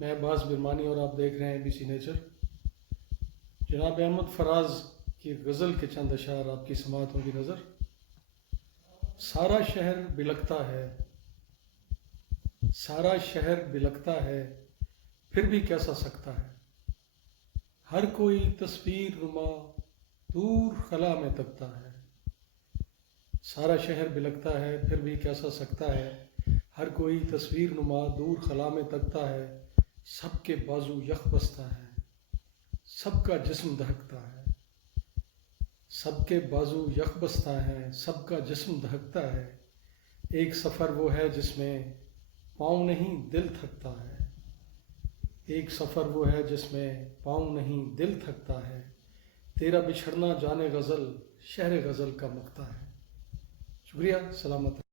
میں عباس برمانی اور آپ دیکھ رہے ہیں ABC نیچر۔ جناب احمد فراز کی غزل کے چند اشعار آپ کی سماعت ہوگی نظر۔ سارا شہر بلکتا ہے، سارا شہر بلکتا ہے، پھر بھی کیسا سکتا ہے۔ ہر کوئی تصویر نما دور خلا میں تکتا ہے۔ سارا شہر بلکتا ہے، پھر بھی کیسا سکتا ہے۔ ہر کوئی تصویر نما دور خلا میں تکتا ہے۔ سب کے بازو یخ بستہ ہے، سب کا جسم دہکتا ہے۔ سب کے بازو یخ بستہ ہیں، سب کا جسم دہکتا ہے۔ ایک سفر وہ ہے جس میں پاؤں نہیں دل تھکتا ہے۔ ایک سفر وہ ہے جس میں پاؤں نہیں دل تھکتا ہے۔ تیرا بچھڑنا جانے غزل شہر غزل کا مکتا ہے۔ شکریہ، سلامت۔